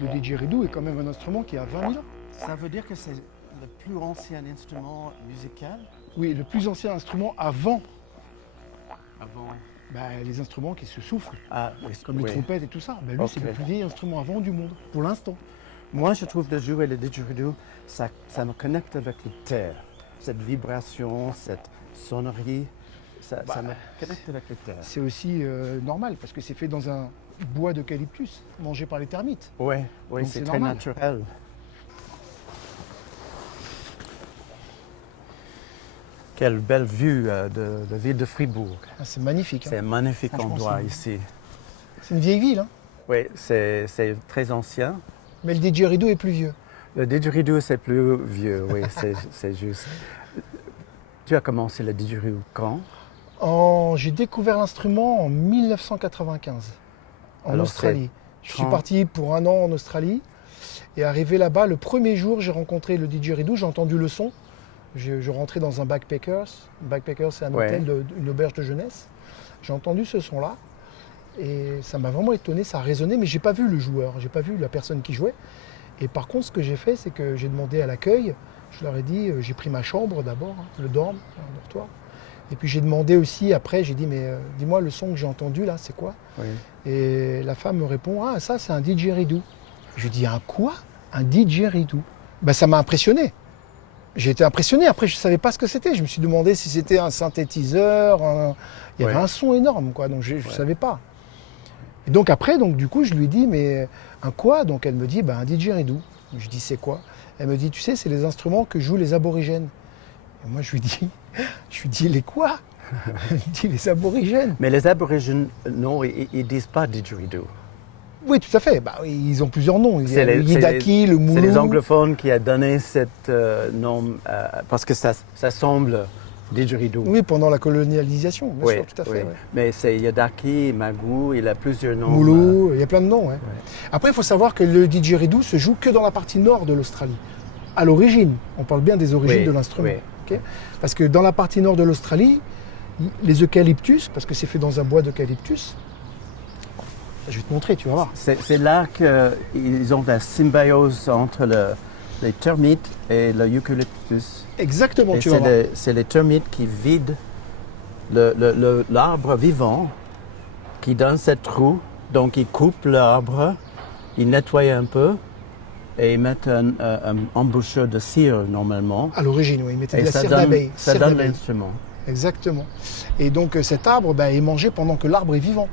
Le didgeridoo est quand même un instrument qui a 20 000 ans. Ça veut dire que c'est le plus ancien instrument musical Oui, le plus ancien instrument avant avant. les instruments qui se soufflent, Ah, oui, comme les trompettes et tout ça. Lui, c'est Ok. le plus vieil instrument avant du monde, pour l'instant. Moi, je trouve de jouer le didgeridoo, ça me connecte avec la terre. Cette vibration, cette sonnerie, ça me connecte avec la terre. C'est aussi normal, parce que c'est fait dans un bois d'eucalyptus, mangé par les termites. Oui, Donc c'est c'est très normal. naturel. Quelle belle vue de la ville de Fribourg. Ah, c'est magnifique. C'est Hein. un magnifique Franchement, endroit c'est- ici. C'est une vieille ville, hein. Oui, c'est très ancien. Mais le didgeridoo est plus vieux. Le didgeridoo, c'est plus vieux, oui, c'est juste. Tu as commencé le didgeridoo quand? J'ai découvert l'instrument en 1995, en Alors, Australie. Je suis 30. parti pour un an en Australie. Et arrivé là-bas, le premier jour, j'ai rencontré le didgeridoo, j'ai entendu le son. Je rentrais dans un backpackers. Backpackers, c'est un Ouais. hôtel, une auberge de jeunesse. J'ai entendu ce son-là. Et ça m'a vraiment étonné, ça a résonné, mais j'ai pas vu le joueur, j'ai pas vu la personne qui jouait. Et par contre, ce que j'ai fait, c'est que j'ai demandé à l'accueil, je leur ai dit, j'ai pris ma chambre d'abord, le dorme, un dortoir. Et puis j'ai demandé aussi, après, j'ai dit, mais dis-moi, le son que j'ai entendu là, c'est quoi? Oui. Et la femme me répond, ah, ça, c'est un didgeridoo. Je dis, un quoi? Un didgeridoo? Ça m'a impressionné. J'ai été impressionné. Après, je ne savais pas ce que c'était. Je me suis demandé si c'était un synthétiseur. Il y avait Ouais. un son énorme, quoi. Donc, je ne savais pas. Et donc, après, du coup, je lui dis, mais un quoi? Donc, elle me dit, un didgeridoo. Je dis, c'est quoi? Elle me dit, tu sais, c'est les instruments que jouent les aborigènes. Et moi, je lui dis, les quoi? Elle dit, les aborigènes. Mais les aborigènes, non, ils disent pas didgeridoo. Oui, tout à fait. Ils ont plusieurs noms. Il y a C'est le les- yidaki, le moulou. C'est les anglophones qui ont donné cet nom, parce que ça semble didgeridoo. Oui, pendant la colonialisation, bien Oui, sûr, tout à fait. oui. Ouais. Mais c'est Yadaki, Magou, il a plusieurs noms. Moulou, il y a plein de noms. Ouais. Après, il faut savoir que le didgeridoo se joue que dans la partie nord de l'Australie. À l'origine, on parle bien des origines Oui, de l'instrument. oui. Ok. Parce que dans la partie nord de l'Australie, les eucalyptus, parce que c'est fait dans un bois d'eucalyptus, je vais te montrer, tu vas voir. C'est là qu'ils ont la symbiose entre les termites et le eucalyptus. Exactement, Et tu vas voir. c'est les termites qui vident l'arbre vivant, qui donne cette trou. Donc ils coupent l'arbre, ils nettoient un peu et ils mettent un embouchure de cire normalement. À l'origine, oui, ils mettaient Et de la ça cire donne, d'abeille. ça Cire donne d'abeille. l'instrument. Exactement. Et donc cet arbre est mangé pendant que l'arbre est vivant.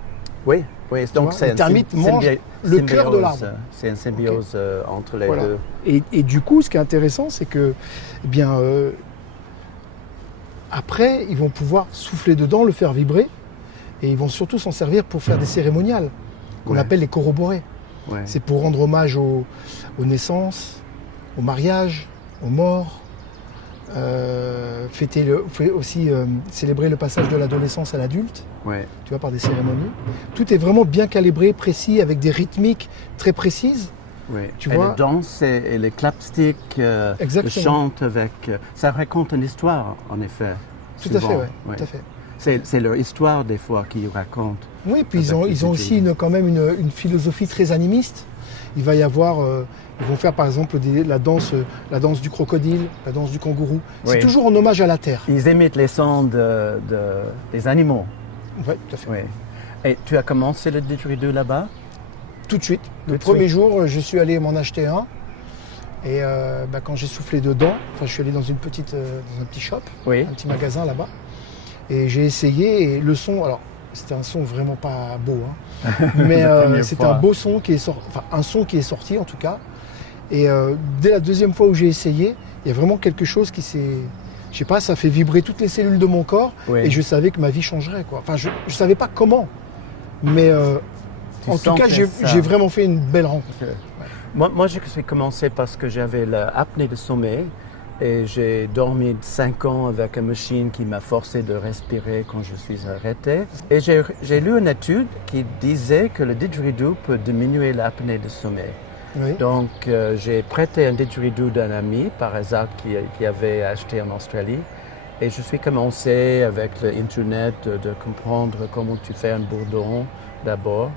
Oui, oui. Donc vois, c'est les un termites mangent le cœur de l'arbre. C'est une symbiose entre les Voilà. deux. Et du coup, ce qui est intéressant, c'est que, après, ils vont pouvoir souffler dedans, le faire vibrer, et ils vont surtout s'en servir pour faire des cérémoniales, qu'on Ouais. appelle les corroborés. Ouais. C'est pour rendre hommage aux naissances, aux mariages, aux morts, célébrer le passage de l'adolescence à l'adulte, Ouais. tu vois, par des cérémonies. Tout est vraiment bien calibré, précis, avec des rythmiques très précises. Oui. Tu et vois? les danses et les clapsticks, le Exactement. chant avec... ça raconte une histoire, en effet. Tout à souvent. fait, ouais, Ouais. tout à fait. C'est leur histoire, des fois, qu'ils racontent. Oui, puis ils Avec ont les aussi quand même une philosophie très animiste. Il va y avoir, ils vont faire par exemple la danse du crocodile, la danse du kangourou. C'est Oui. toujours en hommage à la terre. Ils imitent les sons des animaux. Oui, tout à fait. Oui. Et tu as commencé le didgeridoo là-bas? Tout de suite. Le Tout de premier suite. jour, je suis allé m'en acheter un. Et quand j'ai soufflé dedans, je suis allé dans un petit shop, Oui. un petit magasin là-bas. Et j'ai essayé et le son, alors c'était un son vraiment pas beau, hein. Mais première c'était fois. un beau son qui est sorti, enfin un son qui est sorti en tout cas. Et dès la deuxième fois où j'ai essayé, il y a vraiment quelque chose qui s'est, je sais pas, ça fait vibrer toutes les cellules de mon corps Oui. et je savais que ma vie changerait, quoi. Enfin, je savais pas comment, mais Tu en tout cas, sentais ça. j'ai vraiment fait une belle rencontre. Moi, j'ai commencé parce que j'avais l'apnée de sommeil et j'ai dormi 5 ans avec une machine qui m'a forcé de respirer quand je suis arrêté. Et j'ai lu une étude qui disait que le didgeridoo peut diminuer l'apnée de sommeil. Oui. Donc, j'ai prêté un didgeridoo d'un ami, par hasard, qui avait acheté en Australie. Et je suis commencé avec l'Internet de comprendre comment tu fais un bourdon d'abord.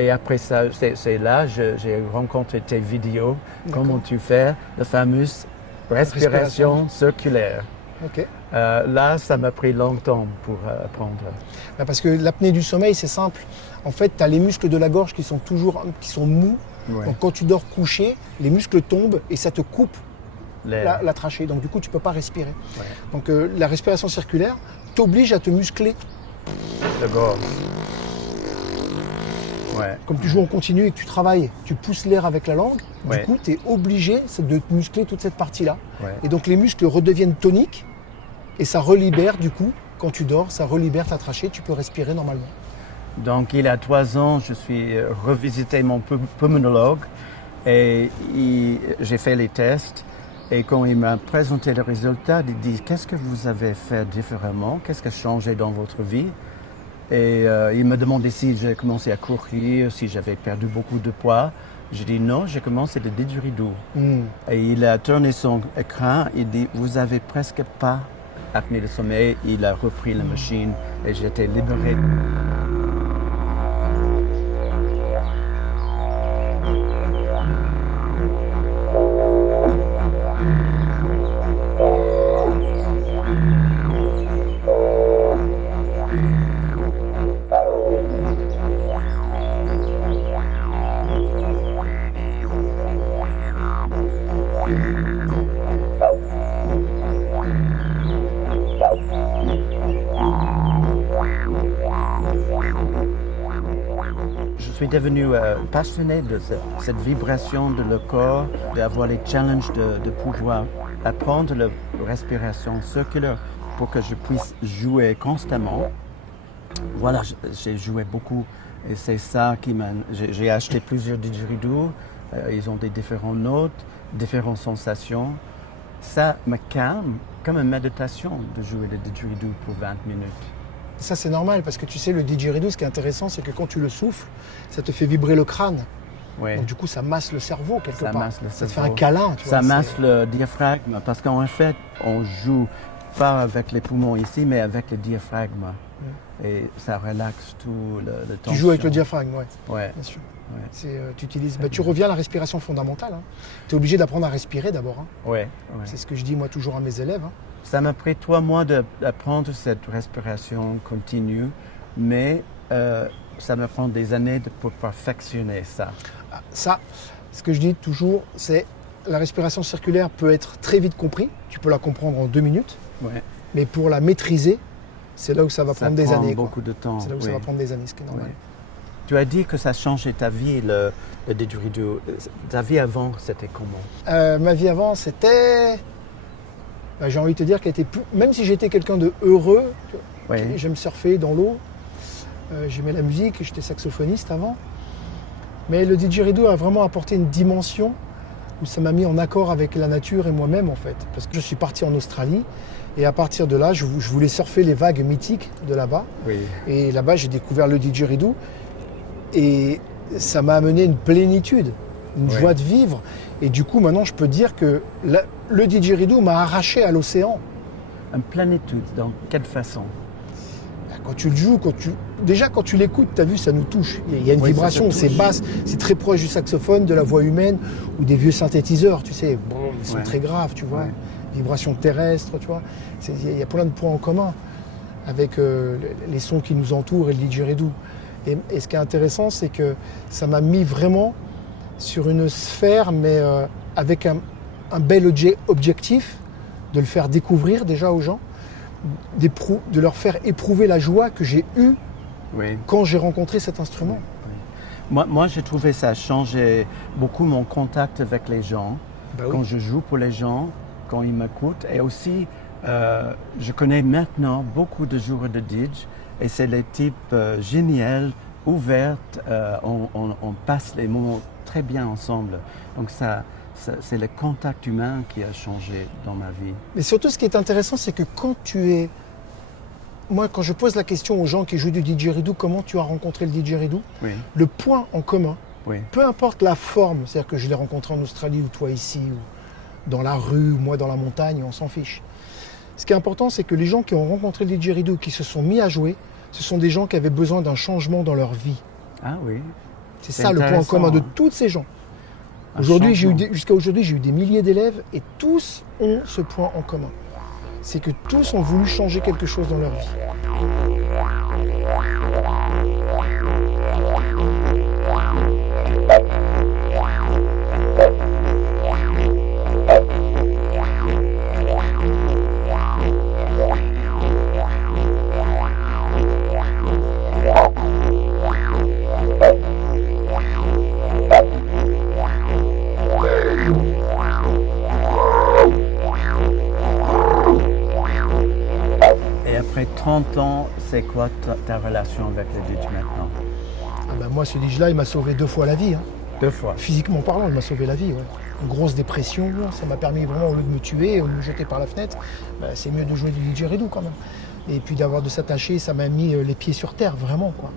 Et après ça, c'est là que j'ai rencontré tes vidéos, D'accord. comment tu fais la fameuse respiration circulaire. Ok. Là, ça m'a pris longtemps pour apprendre. Bah, parce que l'apnée du sommeil, c'est simple. En fait, tu as les muscles de la gorge qui sont mous. Ouais. Donc quand tu dors couché, les muscles tombent et ça te coupe L'air. la trachée. Donc du coup, tu ne peux pas respirer. Ouais. Donc la respiration circulaire t'oblige à te muscler. La gorge. Ouais. Comme tu joues en continu et que tu travailles, tu pousses l'air avec la langue. Ouais. Du coup, tu es obligé de te muscler toute cette partie-là. Ouais. Et donc les muscles redeviennent toniques et ça relibère du coup, quand tu dors, ça relibère ta trachée, tu peux respirer normalement. Donc, il y a 3 ans, je suis revisité mon pulmonologue et j'ai fait les tests. Et quand il m'a présenté les résultats, il dit « Qu'est-ce que vous avez fait différemment? Qu'est-ce qui a changé dans votre vie ?» Et il me demandait si j'ai commencé à courir, si j'avais perdu beaucoup de poids. J'ai dit « Non, j'ai commencé le didgeridoo. Et il a tourné son écran, il dit « Vous avez presque pas apnée de sommeil. » Il a repris la machine et j'étais libéré. Je suis devenu passionné de cette vibration de le corps, d'avoir les challenges de pouvoir apprendre la respiration circulaire pour que je puisse jouer constamment. Voilà, j'ai joué beaucoup et c'est ça qui m'a... J'ai acheté plusieurs didgeridoo, ils ont des différentes notes, différentes sensations. Ça me calme comme une méditation de jouer le didgeridoo pour 20 minutes. Ça, c'est normal parce que tu sais, le didgeridoo, ce qui est intéressant, c'est que quand tu le souffles, ça te fait vibrer le crâne. Ouais. Donc du coup, ça masse le cerveau quelque Ça part. masse le Ça te fait cerveau. un câlin. Tu Ça vois, masse le diaphragme parce qu'en fait, on joue pas avec les poumons ici, mais avec le diaphragme. Et ça relaxe tout le tension. Tu joues avec le diaphragme, ouais. Ouais. Bien sûr. Ouais. Tu utilises. Tu reviens à la respiration fondamentale. Hein. Tu es obligé d'apprendre à respirer d'abord. Hein. Ouais. C'est ce que je dis moi toujours à mes élèves. Hein. Ça m'a pris 3 mois d'apprendre cette respiration continue, mais ça me prend des années pour perfectionner ça. Ça, ce que je dis toujours, c'est la respiration circulaire peut être très vite compris. Tu peux la comprendre en 2 minutes. Ouais. Mais pour la maîtriser, c'est là où ça va prendre des années. Beaucoup de temps. C'est là où ça va prendre des années, ce qui est normal. Oui. Tu as dit que ça changeait ta vie, le didgeridoo. Ta vie avant, c'était comment? Ma vie avant, c'était... j'ai envie de te dire qu'elle était plus... Même si j'étais quelqu'un de heureux, j'aime surfer dans l'eau, j'aimais la musique, j'étais saxophoniste avant. Mais le didgeridoo a vraiment apporté une dimension où ça m'a mis en accord avec la nature et moi-même en fait. Parce que je suis parti en Australie et à partir de là, je voulais surfer les vagues mythiques de là-bas. Oui. Et là-bas, j'ai découvert le didgeridoo et ça m'a amené une plénitude, une joie de vivre. Et du coup, maintenant, je peux dire que le didgeridoo m'a arraché à l'océan. Une plénitude, dans quelle façon? Quand tu le joues, déjà quand tu l'écoutes, tu as vu, ça nous touche. Il y a une vibration, c'est basse, c'est très proche du saxophone, de la voix humaine ou des vieux synthétiseurs, tu sais. Bon, ils sont très graves, tu vois. Vibration terrestre, tu vois. Il y a plein de points en commun avec les sons qui nous entourent et le didgeridoo. Et ce qui est intéressant, c'est que ça m'a mis vraiment sur une sphère, mais avec un bel objectif, de le faire découvrir déjà aux gens, de leur faire éprouver la joie que j'ai eue quand j'ai rencontré cet instrument. Moi, j'ai trouvé ça changer beaucoup mon contact avec les gens, quand je joue pour les gens, quand ils m'écoutent. Et aussi, je connais maintenant beaucoup de joueurs de didge, et c'est les types géniaux, ouverts, on passe les moments très bien ensemble. Donc c'est le contact humain qui a changé dans ma vie. Mais surtout, ce qui est intéressant, c'est que quand tu es... Moi, quand je pose la question aux gens qui jouent du didgeridoo, comment tu as rencontré le didgeridoo, le point en commun, peu importe la forme, c'est-à-dire que je l'ai rencontré en Australie ou toi ici, ou dans la rue, ou moi dans la montagne, on s'en fiche. Ce qui est important, c'est que les gens qui ont rencontré le didgeridoo, qui se sont mis à jouer, ce sont des gens qui avaient besoin d'un changement dans leur vie. Ah oui. C'est ça le point commun de tous ces gens. Aujourd'hui, jusqu'à aujourd'hui, j'ai eu des milliers d'élèves et tous ont ce point en commun. C'est que tous ont voulu changer quelque chose dans leur vie. Et après 30 ans, c'est quoi ta relation avec le ditch maintenant? Ah ben moi, ce ditch-là, il m'a sauvé 2 fois la vie. Hein. 2 fois. Physiquement parlant, il m'a sauvé la vie. Ouais. Une grosse dépression, ça m'a permis vraiment, au lieu de me tuer, au lieu de me jeter par la fenêtre, c'est mieux de jouer du didgeridoo quand même. Et puis de s'attacher, ça m'a mis les pieds sur terre, vraiment quoi.